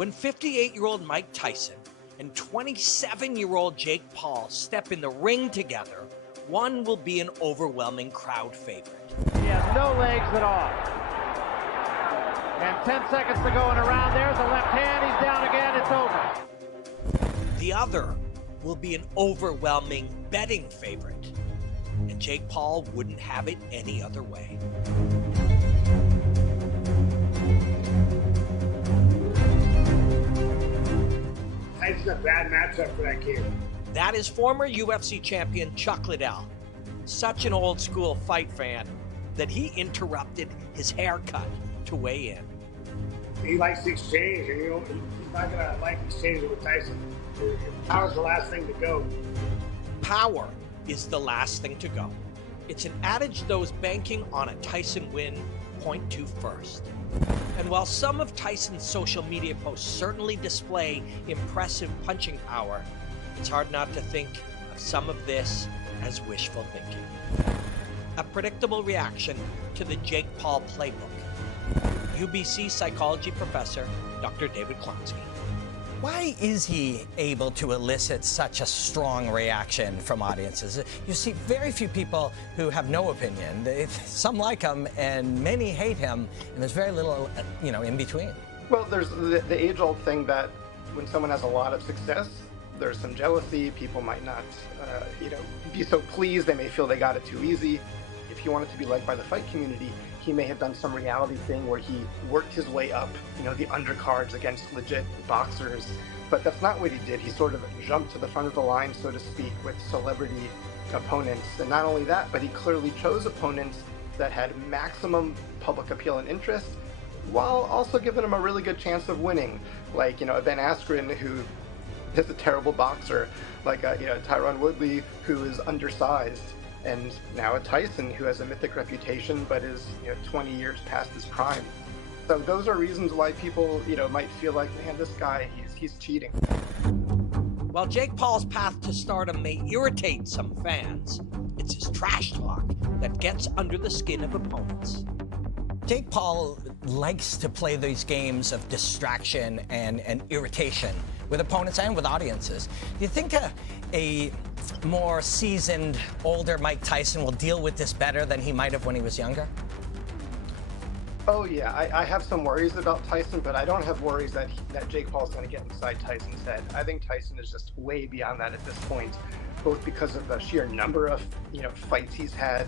When 58-year-old Mike Tyson and 27-year-old Jake Paul step in the ring together, one will be an overwhelming crowd favorite. He has no legs at all. And 10 seconds to go in a round. There's the left hand. He's down again. It's over. The other will be an overwhelming betting favorite. And Jake Paul wouldn't have it any other way. Tyson's a bad matchup for that kid. That is former UFC champion Chuck Liddell. Such an old school fight fan that he interrupted his haircut to weigh in. He likes the exchange, and he's not going to like exchanging with Tyson. Power's the last thing to go. Power is the last thing to go. It's an adage those banking on a Tyson win point to first. And while some of Tyson's social media posts certainly display impressive punching power, it's hard not to think of some of this as wishful thinking. A predictable reaction to the Jake Paul playbook. UBC psychology professor, Dr. David Klonsky. Why is he able to elicit such a strong reaction from audiences? You see very few people who have no opinion. Some like him and many hate him, and there's very little, in between. Well, there's the age-old thing that when someone has a lot of success, there's some jealousy. People might not, be so pleased. They may feel they got it too easy. If he wanted to be liked by the fight community, he may have done some reality thing where he worked his way up, the undercards against legit boxers. But that's not what he did. He sort of jumped to the front of the line, so to speak, with celebrity opponents. And not only that, but he clearly chose opponents that had maximum public appeal and interest, while also giving him a really good chance of winning. Like, a Ben Askren, who is a terrible boxer, like Tyron Woodley, who is undersized. And now a Tyson, who has a mythic reputation, but is 20 years past his prime. So those are reasons why people might feel like, man, this guy, he's cheating. While Jake Paul's path to stardom may irritate some fans, it's his trash talk that gets under the skin of opponents. Jake Paul likes to play these games of distraction and irritation with opponents and with audiences. Do you think a more seasoned, older Mike Tyson will deal with this better than he might have when he was younger? Oh yeah, I have some worries about Tyson, but I don't have worries that Jake Paul's going to get inside Tyson's head. I think Tyson is just way beyond that at this point, both because of the sheer number of fights he's had,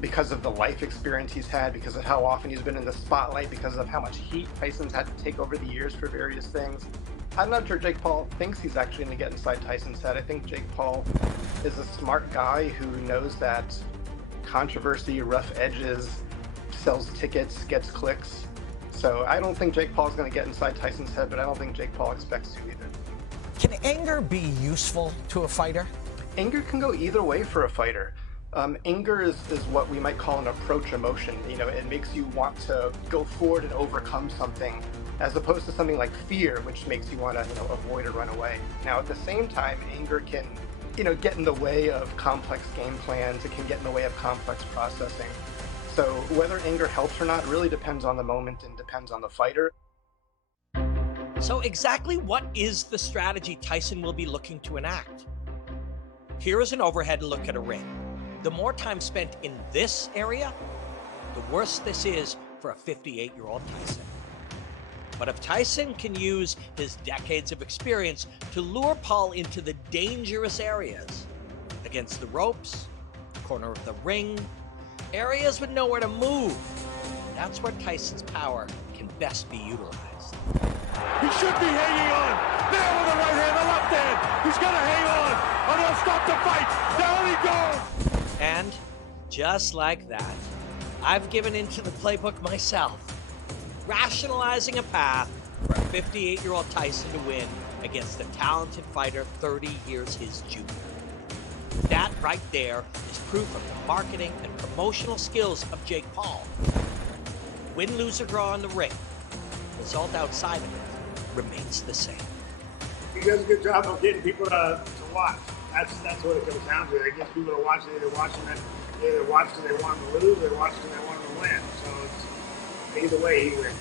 because of the life experience he's had, because of how often he's been in the spotlight, because of how much heat Tyson's had to take over the years for various things. I'm not sure Jake Paul thinks he's actually going to get inside Tyson's head. I think Jake Paul is a smart guy who knows that controversy, rough edges, sells tickets, gets clicks. So I don't think Jake Paul's going to get inside Tyson's head, but I don't think Jake Paul expects to either. Can anger be useful to a fighter? Anger can go either way for a fighter. Anger is what we might call an approach emotion. It makes you want to go forward and overcome something, as opposed to something like fear, which makes you want to avoid or run away. Now, at the same time, anger can get in the way of complex game plans. It can get in the way of complex processing. So whether anger helps or not really depends on the moment and depends on the fighter. So exactly what is the strategy Tyson will be looking to enact? Here is an overhead look at a ring. The more time spent in this area, the worse this is for a 58-year-old Tyson. But if Tyson can use his decades of experience to lure Paul into the dangerous areas, against the ropes, corner of the ring, areas with nowhere to move, that's where Tyson's power can best be utilized. He should be hanging on. There with the right hand, the left hand. He's going to hang on, or they'll stop the fight. Down he goes. And just like that, I've given into the playbook myself, rationalizing a path for a 58-year-old Tyson to win against a talented fighter 30 years his junior. That right there is proof of the marketing and promotional skills of Jake Paul. Win, lose, or draw in the ring, the result outside of it remains the same. He does a good job of getting people to watch. That's what it comes down to. It gets people to watch. They either watch because they want him to lose, or watch because they want him to win. So it's either way, he wins.